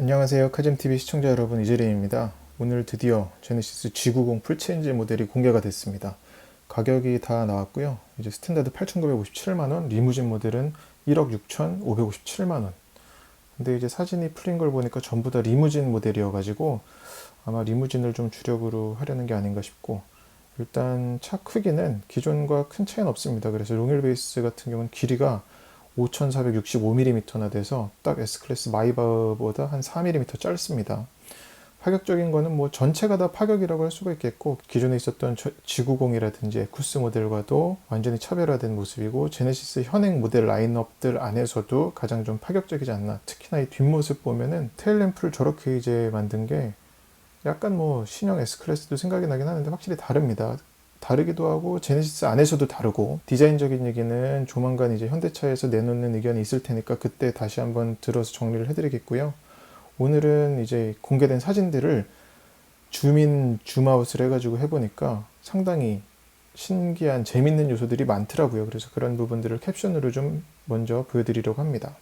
안녕하세요. 카즘TV 시청자 여러분 이재림입니다. 오늘 드디어 제네시스 G90 풀체인지 모델이 공개가 됐습니다. 가격이 다 나왔고요. 이제 스탠다드 8,957만원, 리무진 모델은 1억 6,557만원. 근데 이제 사진이 풀린 걸 보니까 전부 다 리무진 모델이어가지고 아마 리무진을 좀 주력으로 하려는 게 아닌가 싶고 일단 차 크기는 기존과 큰 차이는 없습니다. 그래서 롱일 베이스 같은 경우는 길이가 5465mm나 돼서 딱 S클래스 마이바보다 한 4mm 짧습니다. 파격적인 거는 뭐 전체가 다 파격이라고 할 수가 있겠고 기존에 있었던 저- G90이라든지 에쿠스 모델과도 완전히 차별화된 모습이고 제네시스 현행 모델 라인업들 안에서도 가장 좀 파격적이지 않나 특히나 이 뒷모습 보면은 테일램프를 저렇게 이제 만든 게 약간 뭐 신형 S클래스도 생각이 나긴 하는데 확실히 다릅니다. 다르기도 하고 제네시스 안에서도 다르고 디자인적인 얘기는 조만간 이제 현대차에서 내놓는 의견이 있을 테니까 그때 다시 한번 들어서 정리를 해드리겠고요. 오늘은 이제 공개된 사진들을 줌인 줌아웃을 해가지고 해보니까 상당히 신기한 재밌는 요소들이 많더라고요. 그래서 그런 부분들을 캡션으로 좀 먼저 보여드리려고 합니다.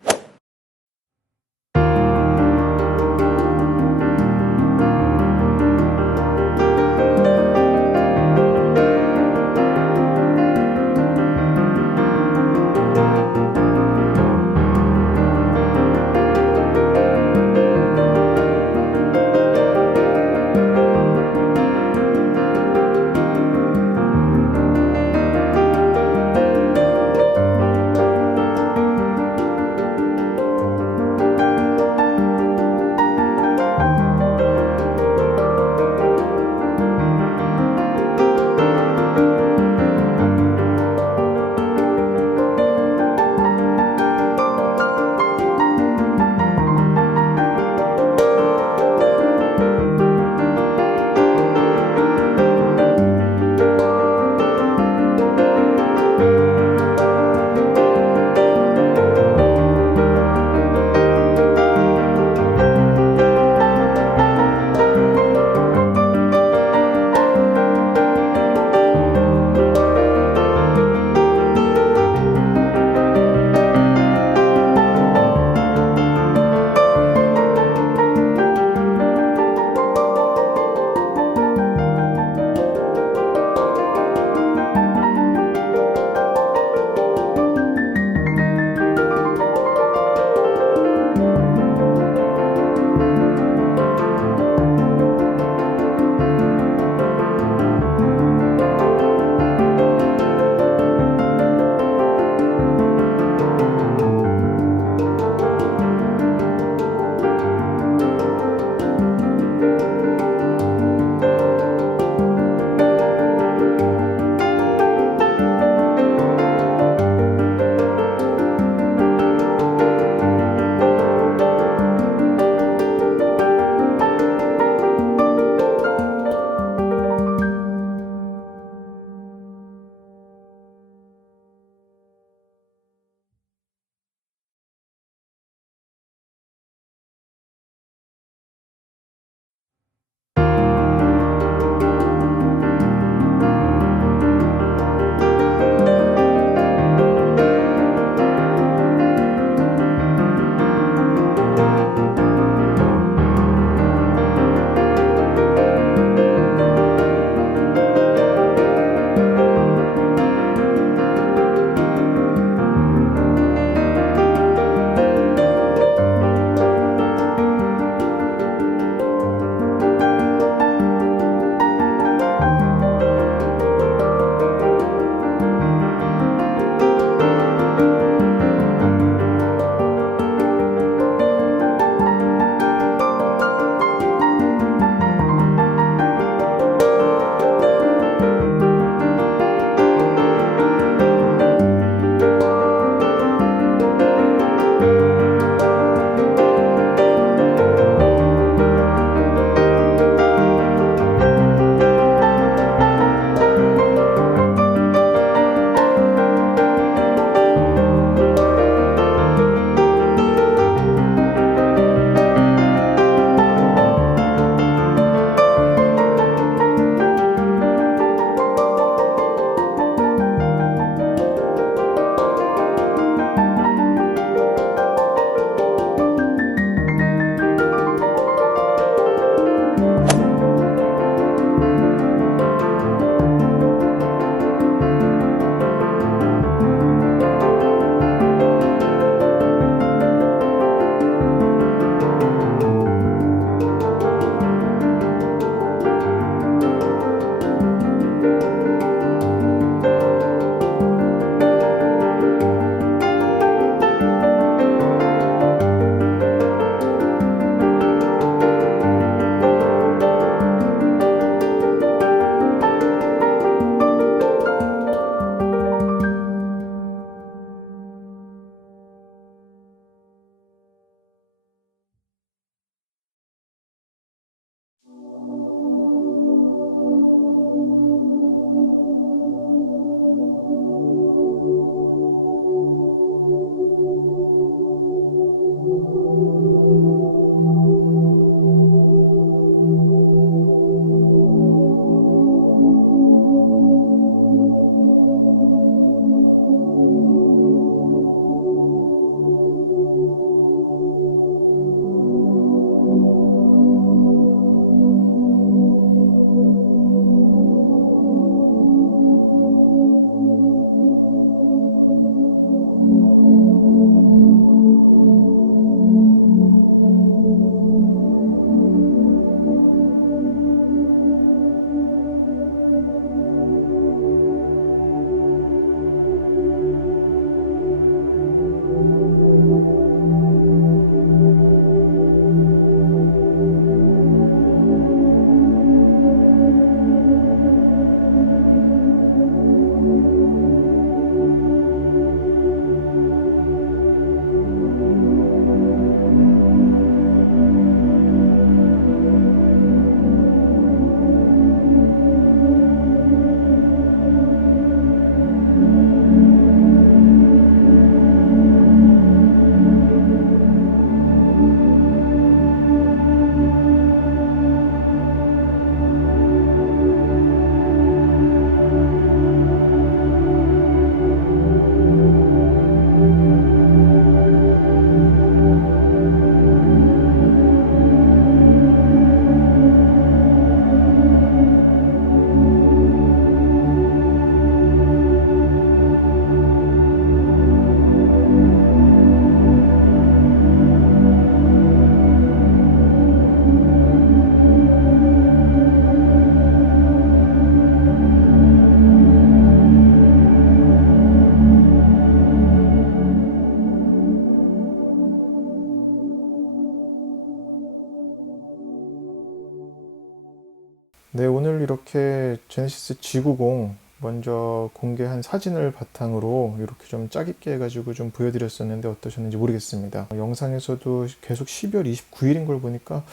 오늘 이렇게 제네시스 지구공 먼저 공개한 사진을 바탕으로 이렇게 좀 짜깁게 해가지고 좀 보여드렸었는데 어떠셨는지 모르겠습니다. 영상에서도 계속 12월 29일인 걸 보니까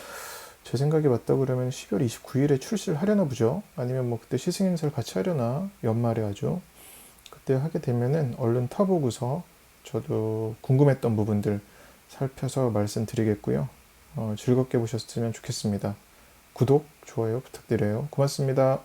제 생각이 맞다 그러면 12월 29일에 출시를 하려나 보죠. 아니면 뭐 그때 시승 행사를 같이 하려나 연말에 아주 그때 하게 되면은 얼른 타보고서 저도 궁금했던 부분들 살펴서 말씀드리겠고요. 어, 즐겁게 보셨으면 좋겠습니다. 구독, 좋아요 부탁드려요. 고맙습니다.